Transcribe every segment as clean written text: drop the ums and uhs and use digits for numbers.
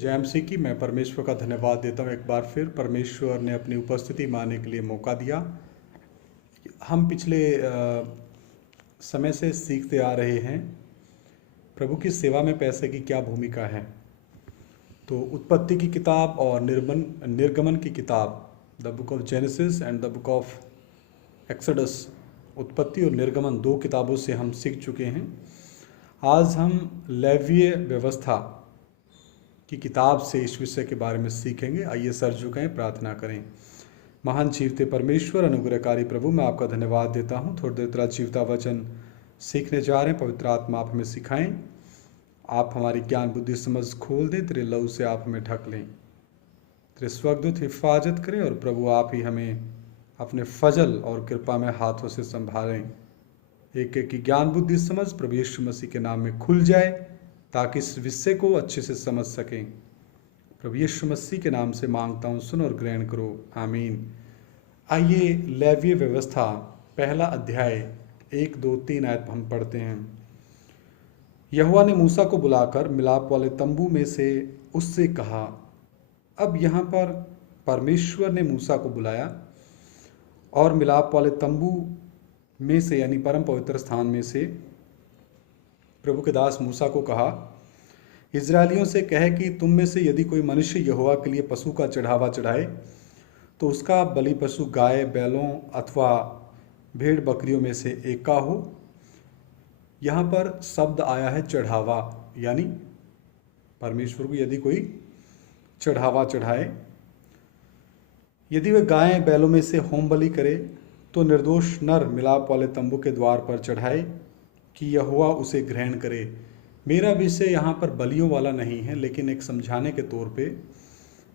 जय मसीह की। मैं परमेश्वर का धन्यवाद देता हूँ। एक बार फिर परमेश्वर ने अपनी उपस्थिति में आने के लिए मौका दिया। हम पिछले समय से सीखते आ रहे हैं प्रभु की सेवा में पैसे की क्या भूमिका है। तो उत्पत्ति की किताब और निर्गमन की किताब, the book of genesis and the book of exodus, उत्पत्ति और निर्गमन, दो किताबों से हम सीख चुके हैं। आज हम लेवीय व्यवस्था की किताब से इस विषय के बारे में सीखेंगे। आइए सर झुकाएं, प्रार्थना करें। महान जीवते परमेश्वर, अनुग्रहकारी प्रभु, मैं आपका धन्यवाद देता हूँ। थोड़ी देर तेरा जीवता वचन सीखने जा रहे हैं। पवित्र आत्मा आप हमें सिखाएं, आप हमारी ज्ञान बुद्धि समझ खोल दें, तेरे लहू से आप हमें ढक लें, तेरे स्वर्गदूत हिफाजत करें और प्रभु आप ही हमें अपने फजल और कृपा में हाथों से संभालें। एक एक की ज्ञान बुद्धि समझ प्रभु यीशु मसीह के नाम में खुल जाए, ताकि इस विषय को अच्छे से समझ सकें। प्रभु यीशु मसीह के नाम से मांगता हूँ, सुन और ग्रहण करो, आमीन। आइए लेवीय व्यवस्था पहला अध्याय 1, 2, 3 आयत हम पढ़ते हैं। यहोवा ने मूसा को बुलाकर मिलाप वाले तंबू में से उससे कहा। अब यहाँ पर परमेश्वर ने मूसा को बुलाया और मिलाप वाले तंबू में से यानी परम पवित्र स्थान में से प्रभु के दास मूसा को कहा, इजरायलियों से कहे कि तुम में से यदि कोई मनुष्य यहोवा के लिए पशु का चढ़ावा चढ़ाए तो उसका बलि पशु गाय बैलों अथवा भेड़ बकरियों में से एक का हो। यहाँ पर शब्द आया है चढ़ावा, यानी परमेश्वर को यदि कोई चढ़ावा चढ़ाए, यदि वह गाय बैलों में से होम बलि करे तो निर्दोष नर मिलाप वाले तंबू के द्वार पर चढ़ाए कि यहोवा उसे ग्रहण करे। मेरा विषय यहाँ पर बलियों वाला नहीं है, लेकिन एक समझाने के तौर पे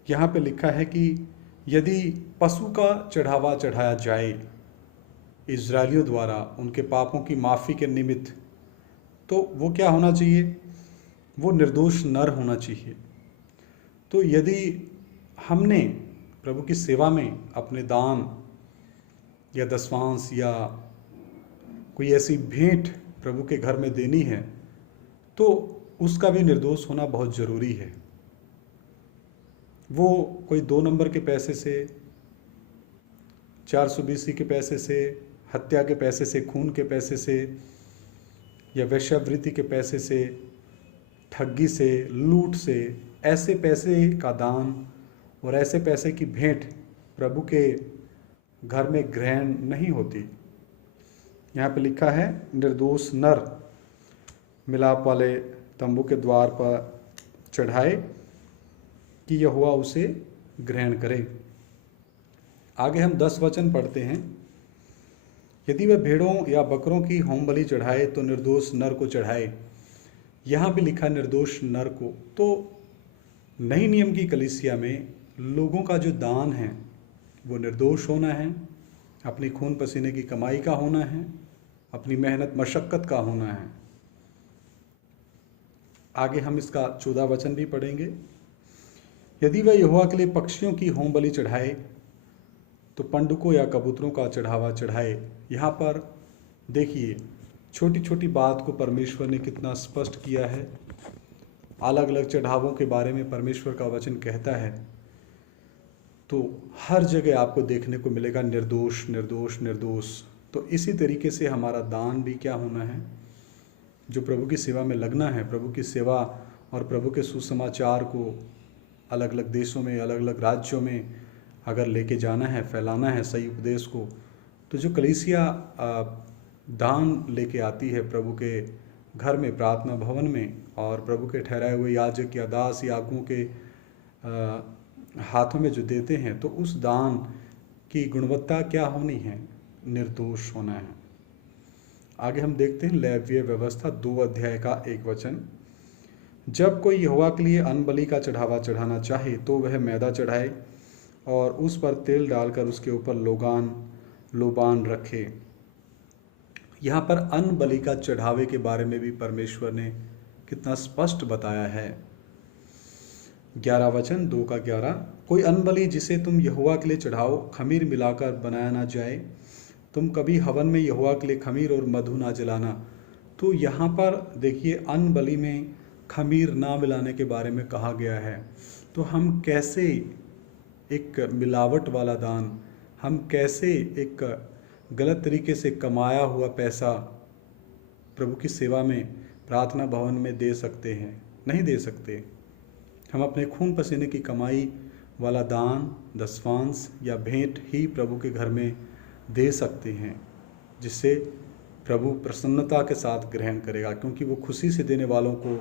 यहाँ पे लिखा है कि यदि पशु का चढ़ावा चढ़ाया जाए इजरायलियों द्वारा उनके पापों की माफ़ी के निमित्त, तो वो क्या होना चाहिए? वो निर्दोष नर होना चाहिए। तो यदि हमने प्रभु की सेवा में अपने दान या दशवांश या कोई ऐसी भेंट प्रभु के घर में देनी है, तो उसका भी निर्दोष होना बहुत ज़रूरी है। वो कोई 2 नंबर के पैसे से, 420 के पैसे से, हत्या के पैसे से, खून के पैसे से या वेश्यावृत्ति के पैसे से, ठगी से, लूट से, ऐसे पैसे का दान और ऐसे पैसे की भेंट प्रभु के घर में ग्रहण नहीं होती। यहाँ पे लिखा है निर्दोष नर मिलाप वाले तंबू के द्वार पर चढ़ाए कि यहोवा उसे ग्रहण करे। आगे हम 10 वचन पढ़ते हैं। यदि वह भेड़ों या बकरों की होम बलि चढ़ाए तो निर्दोष नर को चढ़ाए। यहाँ भी लिखा निर्दोष नर को। तो नई नियम की कलीसिया में लोगों का जो दान है वो निर्दोष होना है, अपनी खून पसीने की कमाई का होना है, अपनी मेहनत मशक्क़त का होना है। आगे हम इसका 14 वचन भी पढ़ेंगे। यदि वह यहोवा के लिए पक्षियों की होम बलि चढ़ाए तो पंडुकों या कबूतरों का चढ़ावा चढ़ाए। यहाँ पर देखिए, छोटी छोटी बात को परमेश्वर ने कितना स्पष्ट किया है। अलग अलग चढ़ावों के बारे में परमेश्वर का वचन कहता है, तो हर जगह आपको देखने को मिलेगा निर्दोष निर्दोष निर्दोष। तो इसी तरीके से हमारा दान भी क्या होना है, जो प्रभु की सेवा में लगना है, प्रभु की सेवा और प्रभु के सुसमाचार को अलग अलग देशों में, अलग अलग राज्यों में अगर लेके जाना है, फैलाना है सही उपदेश को, तो जो कलीसिया दान लेके आती है प्रभु के घर में, प्रार्थना भवन में, और प्रभु के ठहराए हुए याजक या दास याजकों के हाथों में जो देते हैं, तो उस दान की गुणवत्ता क्या होनी है? निर्दोष होना है। आगे हम देखते हैं लेवीय व्यवस्था 2 अध्याय का 1 वचन। जब कोई यहोवा के लिए अन्न बलि का चढ़ावा चढ़ाना चाहे तो वह मैदा चढ़ाए और उस पर तेल डालकर उसके ऊपर लोबान रखे। यहाँ पर अन्न बलि का चढ़ावे के बारे में भी परमेश्वर ने कितना स्पष्ट बताया है। 11 वचन 2 का 11। कोई अन्न बलि जिसे तुम यहोवा के लिए चढ़ाओ खमीर मिलाकर बनाया ना जाए। तुम कभी हवन में यहोवा के लिए खमीर और मधु ना जलाना। तो यहाँ पर देखिए, अन्न बलि में खमीर ना मिलाने के बारे में कहा गया है। तो हम कैसे एक मिलावट वाला दान, हम कैसे एक गलत तरीके से कमाया हुआ पैसा प्रभु की सेवा में, प्रार्थना भवन में दे सकते हैं? नहीं दे सकते। हम अपने खून पसीने की कमाई वाला दान, दसवांश या भेंट ही प्रभु के घर में दे सकते हैं, जिससे प्रभु प्रसन्नता के साथ ग्रहण करेगा, क्योंकि वो खुशी से देने वालों को,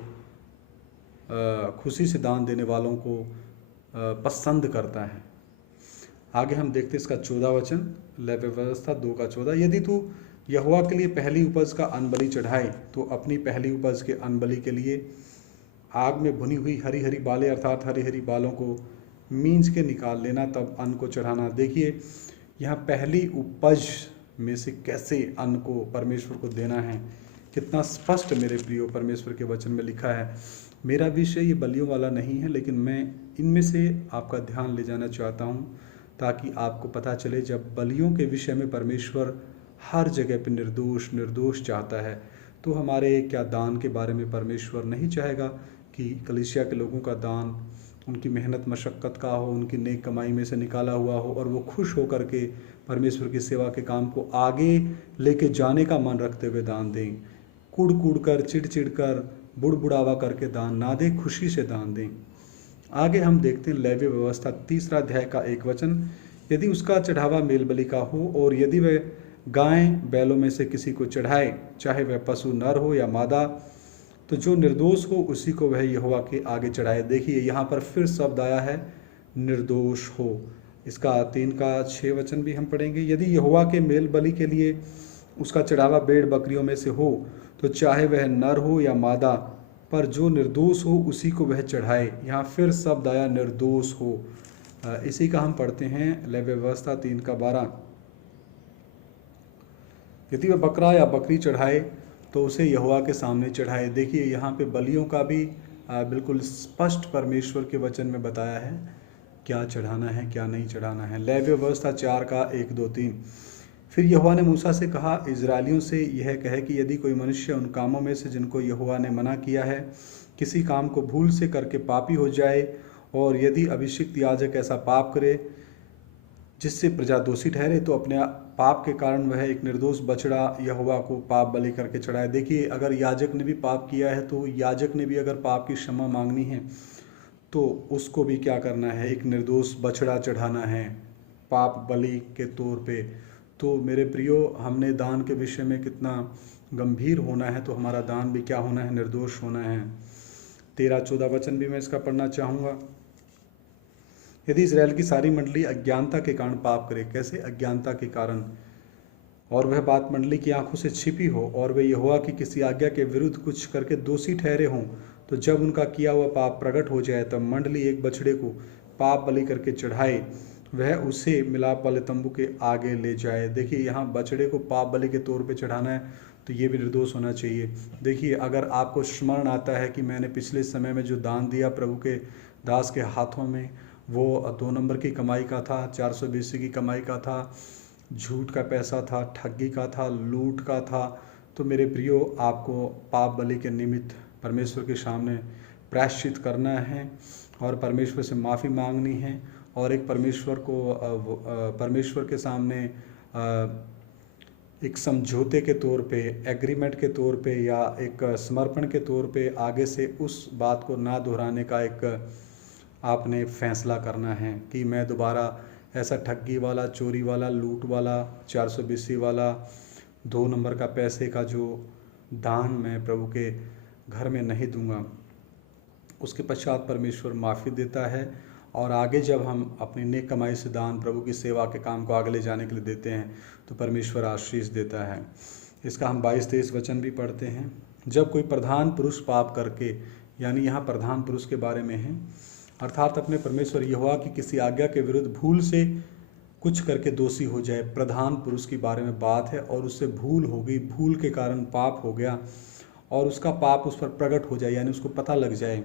खुशी से दान देने वालों को पसंद करता है। आगे हम देखते इसका 14 वचन, लेवी व्यवस्था 2 का 14। यदि तू यहोवा के लिए पहली उपज का अन्न चढ़ाए तो अपनी पहली उपज के अन्न के लिए आग में भुनी हुई हरी हरी बालें अर्थात हरी हरी बालों को मींज के निकाल लेना, तब अन्न को चढ़ाना। देखिए यहाँ पहली उपज में से कैसे अन्न को परमेश्वर को देना है, कितना स्पष्ट मेरे प्रियो परमेश्वर के वचन में लिखा है। मेरा विषय ये बलियों वाला नहीं है, लेकिन मैं इनमें से आपका ध्यान ले जाना चाहता हूँ ताकि आपको पता चले, जब बलियों के विषय में परमेश्वर हर जगह पे निर्दोष निर्दोष चाहता है, तो हमारे क्या दान के बारे में परमेश्वर नहीं चाहेगा कि कलीसिया के लोगों का दान उनकी मेहनत मशक्क़त का हो, उनकी नेक कमाई में से निकाला हुआ हो, और वो खुश होकर के परमेश्वर की सेवा के काम को आगे लेके जाने का मन रखते हुए दान दें। कूड़ कूड़ कर, चिड़ चिड़ कर, बुड़बुड़ावा करके दान ना दें, खुशी से दान दें। आगे हम देखते हैं लेवी व्यवस्था 3 अध्याय का 1 वचन। यदि उसका चढ़ावा मेल बलि का हो और यदि वह गाय बैलों में से किसी को चढ़ाए, चाहे वह पशु नर हो या मादा, तो जो निर्दोष हो उसी को वह यहोवा के आगे चढ़ाए। देखिए यहाँ पर फिर शब्द आया है निर्दोष हो। इसका 3 का 6 वचन भी हम पढ़ेंगे। यदि यहोवा के मेल बलि के लिए उसका चढ़ावा भेड़ बकरियों में से हो, तो चाहे वह नर हो या मादा, पर जो निर्दोष हो उसी को वह चढ़ाए। यहाँ फिर शब्द आया निर्दोष हो। इसी का हम पढ़ते हैं लेवी व्यवस्था 3 का 12। यदि वह बकरा या बकरी चढ़ाए तो उसे यहोवा के सामने चढ़ाए। देखिए यहाँ पे बलियों का भी बिल्कुल स्पष्ट परमेश्वर के वचन में बताया है क्या चढ़ाना है क्या नहीं चढ़ाना है। लेवी व्यवस्था 4 का 1, 2, 3। फिर यहोवा ने मूसा से कहा, इजरायलियों से यह कहे कि यदि कोई मनुष्य उन कामों में से जिनको यहोवा ने मना किया है किसी काम को भूल से करके पापी हो जाए, और यदि अभिषिक्त याजक ऐसा पाप करे जिससे प्रजा दोषी ठहरे, तो अपने पाप के कारण वह एक निर्दोष बछड़ा यहोवा को पाप बलि करके चढ़ाए। देखिए अगर याजक ने भी पाप किया है, तो याजक ने भी अगर पाप की क्षमा मांगनी है तो उसको भी क्या करना है, एक निर्दोष बछड़ा चढ़ाना है पाप बलि के तौर पे। तो मेरे प्रियो, हमने दान के विषय में कितना गंभीर होना है, तो हमारा दान भी क्या होना है, निर्दोष होना है। 13-14 वचन भी मैं इसका पढ़ना चाहूँगा। यदि इजराइल की सारी मंडली अज्ञानता के कारण पाप करे, कैसे अज्ञानता के कारण, और वह बात मंडली की आंखों से छिपी हो, और वे यहोवा की किसी आज्ञा के विरुद्ध कुछ करके दोषी ठहरे हों, तो जब उनका किया हुआ पाप प्रकट हो जाए, तब मंडली एक बछड़े को पाप बलि करके चढ़ाए, वह उसे मिलाप वाले तंबू के आगे ले जाए। देखिए यहाँ बछड़े को पाप बलि के तौर पे चढ़ाना है, तो ये भी निर्दोष होना चाहिए। देखिए अगर आपको स्मरण आता है कि मैंने पिछले समय में जो दान दिया प्रभु के दास के हाथों में, वो 2 नंबर की कमाई का था, 420 की कमाई का था, झूठ का पैसा था, ठगी का था, लूट का था, तो मेरे प्रियो आपको पाप बलि के निमित्त परमेश्वर के सामने प्रायश्चित करना है और परमेश्वर से माफ़ी मांगनी है, और एक परमेश्वर के सामने एक समझौते के तौर पे, एग्रीमेंट के तौर पे, या एक समर्पण के तौर पे आगे से उस बात को ना दोहराने का एक आपने फैसला करना है कि मैं दोबारा ऐसा ठगी वाला, चोरी वाला, लूट वाला, 420 वाला, 2 नंबर का पैसे का जो दान मैं प्रभु के घर में नहीं दूंगा। उसके पश्चात परमेश्वर माफ़ी देता है, और आगे जब हम अपनी नेक कमाई से दान प्रभु की सेवा के काम को आगे ले जाने के लिए देते हैं, तो परमेश्वर आशीष देता है। इसका हम 22-23 वचन भी पढ़ते हैं। जब कोई प्रधान पुरुष पाप करके, यानी यहाँ प्रधान पुरुष के बारे में है, अर्थात अपने परमेश्वर यहोवा की किसी आज्ञा के विरुद्ध भूल से कुछ करके दोषी हो जाए। प्रधान पुरुष के बारे में बात है, और उससे भूल हो गई, भूल के कारण पाप हो गया, और उसका पाप उस पर प्रकट हो जाए, यानी उसको पता लग जाए,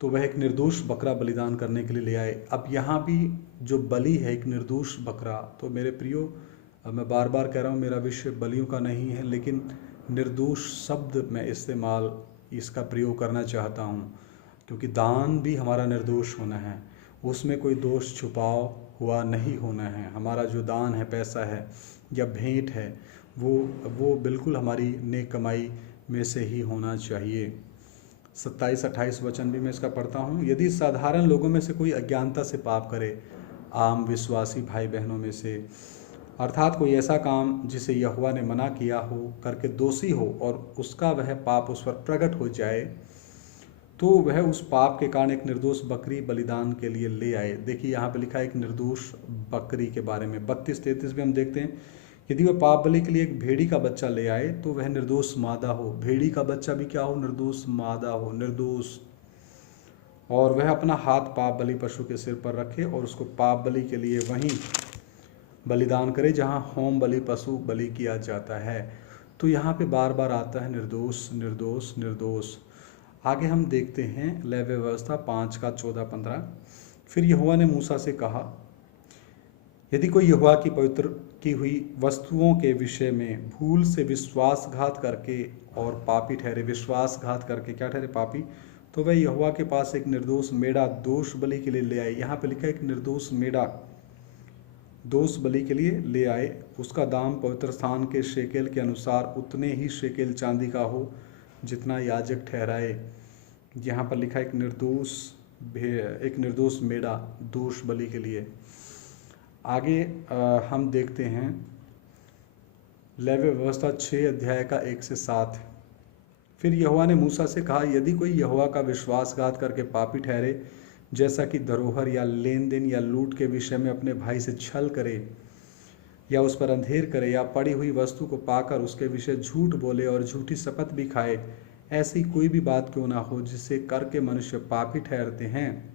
तो वह एक निर्दोष बकरा बलिदान करने के लिए ले आए। अब यहाँ भी जो बलि है एक निर्दोष बकरा, तो मेरे प्रियो मैं बार बार कह रहा हूँ, मेरा विषय बलियों का नहीं है, लेकिन निर्दोष शब्द मैं इस्तेमाल इसका प्रयोग करना चाहता हूँ, क्योंकि दान भी हमारा निर्दोष होना है, उसमें कोई दोष छुपाव हुआ नहीं होना है। हमारा जो दान है, पैसा है या भेंट है, वो बिल्कुल हमारी नेक कमाई में से ही होना चाहिए। 27-28 वचन भी मैं इसका पढ़ता हूँ। यदि साधारण लोगों में से कोई अज्ञानता से पाप करे, आम विश्वासी भाई बहनों में से, अर्थात कोई ऐसा काम जिसे यहोवा ने मना किया हो करके दोषी हो, और उसका वह पाप उस पर प्रकट हो जाए, तो वह उस पाप के कारण एक निर्दोष बकरी बलिदान के लिए ले आए। देखिए यहाँ पे लिखा है एक निर्दोष बकरी के बारे में। 32-33 में हम देखते हैं, यदि वह पाप बलि के लिए एक भेड़ी का बच्चा ले आए तो वह निर्दोष मादा हो। भेड़ी का बच्चा भी क्या हो? निर्दोष मादा हो, निर्दोष। और वह अपना हाथ पाप बलि पशु के सिर पर रखे और उसको पाप बलि के लिए वहीं बलिदान करे जहाँ होम बलि पशु बलि किया जाता है। तो यहाँ पे बार बार आता है निर्दोष, निर्दोष, निर्दोष। आगे हम देखते हैं लेवी व्यवस्था 5:14-15। फिर यहोवा ने मूसा से कहा, यदि कोई यहोवा की पवित्र की हुई वस्तुओं के विषय में भूल से विश्वासघात करके और पापी ठहरे, विश्वासघात करके क्या ठहरे? पापी, तो वह यहोवा के पास एक निर्दोष मेढ़ा दोष बलि के लिए ले आए। यहाँ पे लिखा है एक निर्दोष मेढ़ा दोष बलि के लिए ले आए। उसका दाम पवित्र स्थान के शेकेल के अनुसार उतने ही शेकेल चांदी का हो जितना याजक ठहराए। यहाँ पर लिखा है एक निर्दोष मेढ़ा दोष बलि के लिए। आगे हम देखते हैं लेवी व्यवस्था 6:1-7। फिर यहोवा ने मूसा से कहा, यदि कोई यहोवा का विश्वासघात करके पापी ठहरे, जैसा कि धरोहर या लेन देन या लूट के विषय में अपने भाई से छल करे या उस पर अंधेर करे या पड़ी हुई वस्तु को पाकर उसके विषय झूठ बोले और झूठी शपथ भी खाए, ऐसी कोई भी बात क्यों ना हो जिससे करके मनुष्य पापी ठहरते हैं,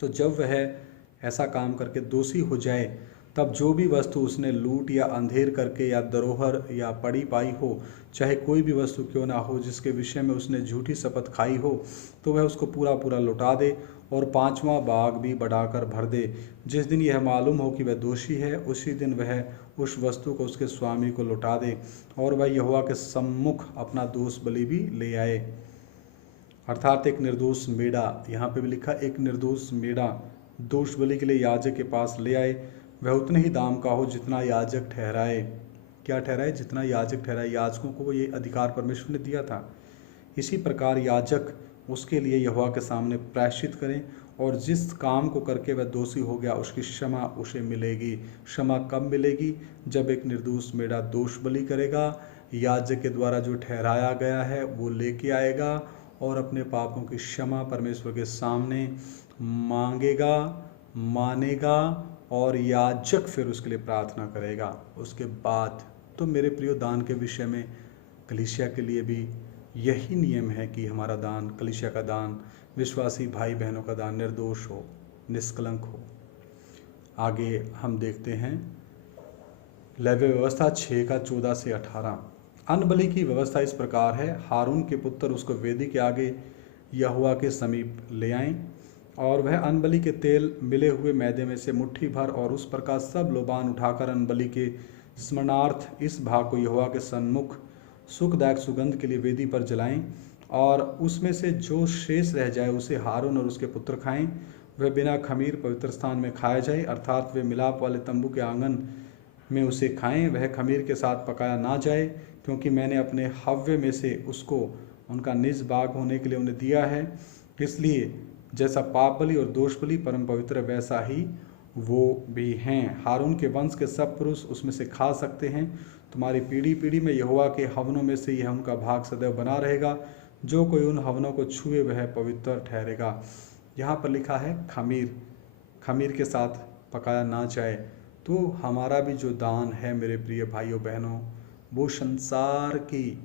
तो जब वह ऐसा काम करके दोषी हो जाए, तब जो भी वस्तु उसने लूट या अंधेर करके या धरोहर या पड़ी पाई हो, चाहे कोई भी वस्तु क्यों ना हो जिसके विषय में उसने झूठी शपथ खाई हो, तो वह उसको पूरा पूरा लौटा दे और 5वां भाग भी बढ़ाकर भर दे। जिस दिन यह मालूम हो कि वह दोषी है, उसी दिन वह उस वस्तु को उसके स्वामी को लौटा दे और वह यहोवा के सम्मुख अपना दोष बलि भी ले आए। अर्थात एक निर्दोष मेढ़ा, यहाँ पे भी लिखा एक निर्दोष मेढ़ा दोष बलि के लिए याजक के पास ले आए। वह उतने ही दाम का हो जितना याजक ठहराए। क्या ठहराए? जितना याजक ठहराए। याजकों को ये अधिकार परमेश्वर ने दिया था। इसी प्रकार याजक उसके लिए यहोवा के सामने प्रायश्चित करें, और जिस काम को करके वह दोषी हो गया उसकी क्षमा उसे मिलेगी। क्षमा कब मिलेगी? जब एक निर्दोष मेढ़ा दोष बलि करेगा, याजक के द्वारा जो ठहराया गया है वो लेके आएगा और अपने पापों की क्षमा परमेश्वर के सामने मांगेगा, मानेगा, और याजक फिर उसके लिए प्रार्थना करेगा। उसके बाद तो मेरे प्रियो, दान के विषय में कलीसिया के लिए भी यही नियम है कि हमारा दान, कलीसिया का दान, विश्वासी भाई बहनों का दान निर्दोष हो, निष्कलंक हो। आगे हम देखते हैं लेवी व्यवस्था 6:14-18। अन्न बलि की व्यवस्था इस प्रकार है, हारून के पुत्र उसको वेदी के आगे यहोवा के समीप ले आएं, और वह अन्न बलि के तेल मिले हुए मैदे में से मुट्ठी भर और उस पर का सब लोबान उठाकर अन्न बलि के स्मरणार्थ इस भाग को यहोवा के सन्मुख सुखदायक सुगंध के लिए वेदी पर जलाएं, और उसमें से जो शेष रह जाए उसे हारून और उसके पुत्र खाएं। वह बिना खमीर पवित्र स्थान में खाया जाए, अर्थात वे मिलाप वाले तंबू के आंगन में उसे खाएं। वह खमीर के साथ पकाया ना जाए, क्योंकि मैंने अपने हव्य में से उसको उनका निज भाग होने के लिए उन्हें दिया है। इसलिए जैसा पाप बलि और दोष बलि परम पवित्र, वैसा ही वो भी हैं। हारून के वंश के सब पुरुष उसमें से खा सकते हैं। तुम्हारी पीढ़ी पीढ़ी में यहोवा के हवनों में से यह उनका भाग सदैव बना रहेगा। जो कोई उन हवनों को छुए वह पवित्र ठहरेगा। यहाँ पर लिखा है खमीर, खमीर के साथ पकाया ना जाए। तो हमारा भी जो दान है मेरे प्रिय भाइयों बहनों, वो संसार की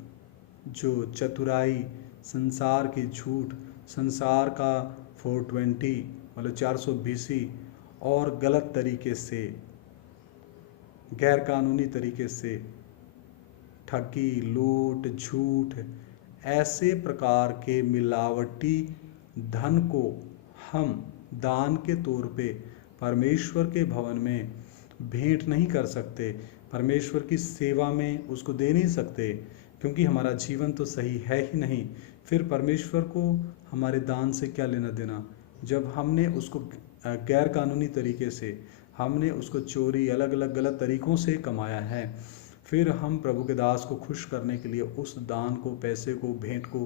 जो चतुराई, संसार की झूठ, संसार का 420 मतलब 420 और गलत तरीके से, गैर कानूनी तरीके से ठगी, लूट, झूठ, ऐसे प्रकार के मिलावटी धन को हम दान के तौर पे परमेश्वर के भवन में भेंट नहीं कर सकते, परमेश्वर की सेवा में उसको दे नहीं सकते, क्योंकि हमारा जीवन तो सही है ही नहीं, फिर परमेश्वर को हमारे दान से क्या लेना देना। जब हमने उसको गैर कानूनी तरीके से, हमने उसको चोरी, अलग अलग गलत तरीक़ों से कमाया है, फिर हम प्रभु के दास को खुश करने के लिए उस दान को, पैसे को, भेंट को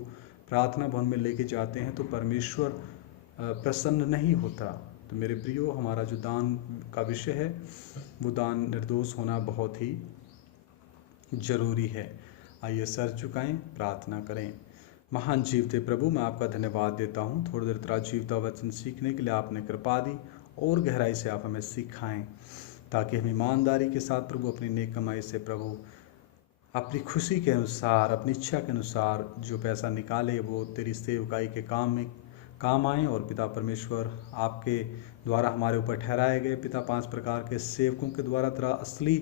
प्रार्थना भवन में लेके जाते हैं, तो परमेश्वर प्रसन्न नहीं होता। तो मेरे प्रियो, हमारा जो दान का विषय है वो दान निर्दोष होना बहुत ही ज़रूरी है। आइए सर झुकाएं, प्रार्थना करें। महान जीवते प्रभु, मैं आपका धन्यवाद देता हूँ, थोड़ी देर तेरा जीवता वचन सीखने के लिए आपने कृपा दी, और गहराई से आप हमें सिखाएं, ताकि हम ईमानदारी के साथ प्रभु अपनी नेक कमाई से प्रभु अपनी खुशी के अनुसार, अपनी इच्छा के अनुसार जो पैसा निकाले वो तेरी सेवकाई के काम में काम आए। और पिता परमेश्वर, आपके द्वारा हमारे ऊपर ठहराए गए पिता 5 प्रकार के सेवकों के द्वारा तेरा असली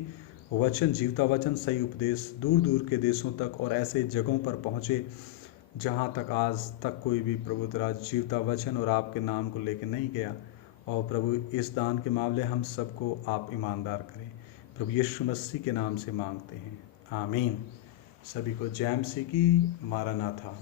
वचन, जीवता वचन, सही उपदेश दूर दूर के देशों तक और ऐसे जगहों पर पहुँचे जहाँ तक आज तक कोई भी प्रभु तेरा जीवता वचन और आपके नाम को लेकर नहीं गया। और प्रभु, इस दान के मामले हम सबको आप ईमानदार करें, प्रभु यीशु मसीह के नाम से मांगते हैं, आमीन। सभी को जय मसीह की। मारानाथा।